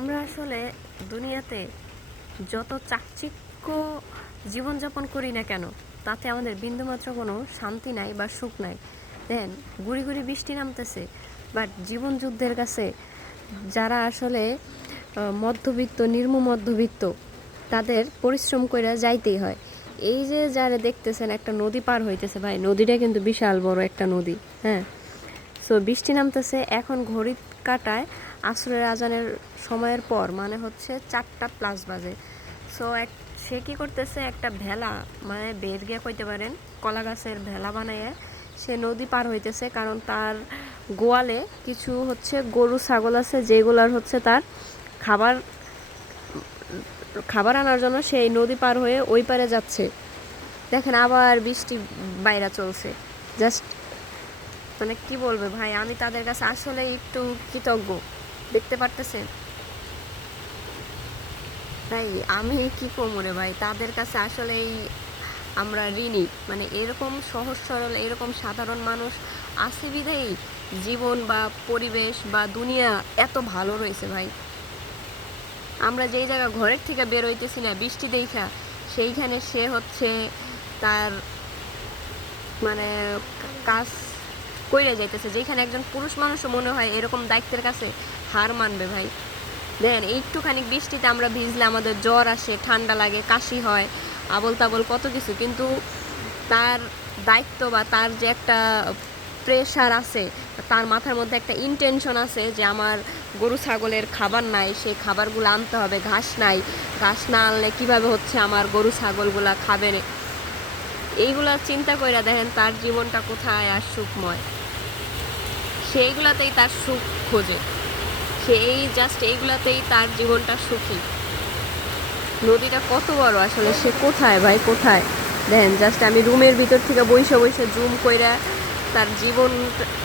আমরা আসলে দুনিয়াতে যত চাকচিক্য জীবনযাপন করি না কেন, তাতে আমাদের বিন্দুমাত্র কোনো শান্তি নাই বা সুখ নাই। দেন গুড়ি গুড়ি বৃষ্টি নামতেছে বাট জীবন যুদ্ধের কাছে যারা আসলে মধ্যবিত্ত, নির্ম মধ্যবিত্ত, তাদের পরিশ্রম করে যাইতেই হয়। এই যে যারা দেখতেছেন একটা নদী পার হইতেছে ভাই, নদীটা কিন্তু বিশাল বড় একটা নদী হ্যাঁ? সো বৃষ্টি নামতেছে, এখন ঘড়ি কাটায় আসরের আজানের সময়ের পর মানে হচ্ছে চারটা প্লাস বাজে। সো এক, সে কী করতেছে, একটা ভেলা মানে বের গিয়ে কইতে পারেন, কলা গাছের ভেলা বানাইয়ে সে নদী পার হইতেছে, কারণ তার গোয়ালে কিছু হচ্ছে গরু, ছাগল আছে, যেগুলার হচ্ছে তার খাবার খাবার আনার জন্য সেই নদী পার হয়ে ওই পারে যাচ্ছে। দেখেন আবার বৃষ্টি বাইরা চলছে। জাস্ট মানে কি বলবে ভাই? আমি তাদের কাছে আসলে একটু কৃতজ্ঞ। দেখতে পারতেছেন? ভাই, আমি কি করব রে ভাই? তাদের কাছে আসলে এই আমরা ঋণী। মানে এরকম সহজ সরল, এরকম সাধারণ মানুষ আছে বিধেই জীবন বা পরিবেশ বা দুনিয়া এত ভালো রয়েছে ভাই। আমরা যেই জায়গা ঘরের থেকে বের হইতেছি না, বৃষ্টি দেখা, সেইখানে সে হচ্ছে তার মানে কাজ কইরা যাইতেছে যেখানে একজন পুরুষ মানুষও মনে হয় এরকম দায়িত্বের কাছে হার মানবে ভাই। দেন একটুখানি বৃষ্টিতে আমরা ভিজলে আমাদের জ্বর আসে, ঠান্ডা লাগে, কাশি হয় আবল তাবল কত কিছু। কিন্তু তার দায়িত্ব বা তার যে একটা প্রেশার আছে, তার মাথার মধ্যে একটা ইনটেনশন আছে যে আমার গরু ছাগলের খাবার নাই, সেই খাবারগুলো আনতে হবে, ঘাস নাই। ঘাস না আনলে কীভাবে হচ্ছে আমার গরু ছাগলগুলা খাবে। এইগুলা চিন্তা কইরা দেখেন তার জীবনটা কোথায় আর সুখময়। সেইগুলাতেই তার সুখ খোঁজে। সেই জাস্ট এইগুলাতেই তার জীবনটা সুখী। নদীটা কত বড় আসলে, সে কোথায় ভাই, কোথায়? দেখেন জাস্ট আমি রুমের ভিতর থেকে বইসে বইসে জুম কইরা তার জীবন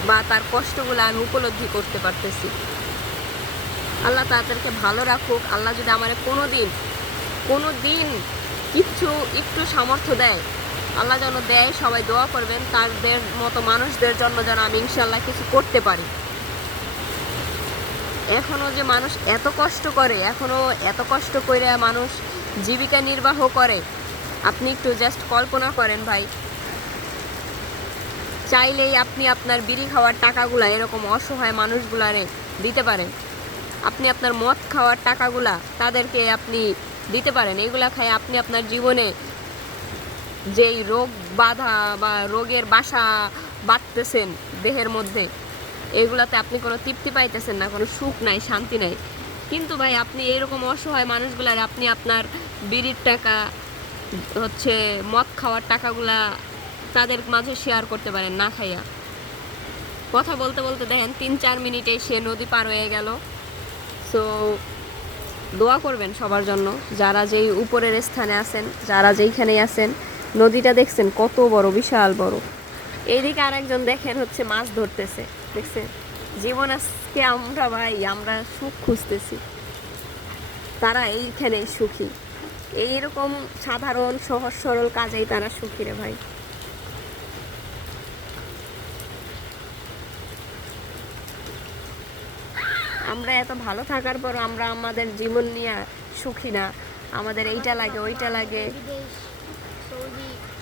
বা তার কষ্টগুলো আমি উপলব্ধি করতে পারতেছি। আল্লাহ তাদেরকে ভালো রাখুক। আল্লাহ যদি আমার কোনো দিন কোনো দিন কিচ্ছু, একটু সামর্থ্য দেয় আল্লাহ যেন দেয়, সবাই দোয়া করবেন, তাদের মতো মানুষদের জন্য যেন আমি ইনশাল্লাহ কিছু করতে পারি। এখনও যে মানুষ এত কষ্ট করে, এখনও এত কষ্ট করে মানুষ জীবিকা নির্বাহ করে, আপনি একটু জাস্ট কল্পনা করেন ভাই। চাইলেই আপনি আপনার বিড়ি খাওয়ার টাকাগুলা এরকম অসহায় মানুষগুলারে দিতে পারেন। আপনি আপনার মদ খাওয়ার টাকাগুলা তাদেরকে আপনি দিতে পারেন। এগুলা খাই আপনি আপনার জীবনে যেই রোগ বাধা বা রোগের বাসা বাঁধতেছেন দেহের মধ্যে, এগুলাতে আপনি কোনো তৃপ্তি পাইতেছেন না, কোনো সুখ নাই, শান্তি নাই। কিন্তু ভাই, আপনি এরকম অসহায় মানুষগুলার, আপনি আপনার বিড়ির টাকা, হচ্ছে মদ খাওয়ার টাকাগুলা তাদের মাঝে শেয়ার করতে পারেন, না খাইয়া। কথা বলতে বলতে দেখেন, তিন চার মিনিটে সে নদী পার হয়ে গেল। সো দোয়া করবেন সবার জন্য, যারা যেই উপরের স্থানে আছেন, যারা যেইখানেই আছেন নদীটা দেখছেন, কত বড়, বিশাল বড়। এইদিকে আরেকজন দেখেন হচ্ছে মাছ ধরতেছে। দেখছেন? জীবন আজকে আমরা ভাই, আমরা সুখ খুঁজতেছি। তারা এইখানে সুখী। এইরকম সাধারণ, সহজ, সরল কাজেই তারা সুখী রে ভাই। আমরা এত ভালো থাকার পর আমরা আমাদের জীবন নিয়ে সুখী না। আমাদের এইটা লাগে, ওইটা লাগে। slowly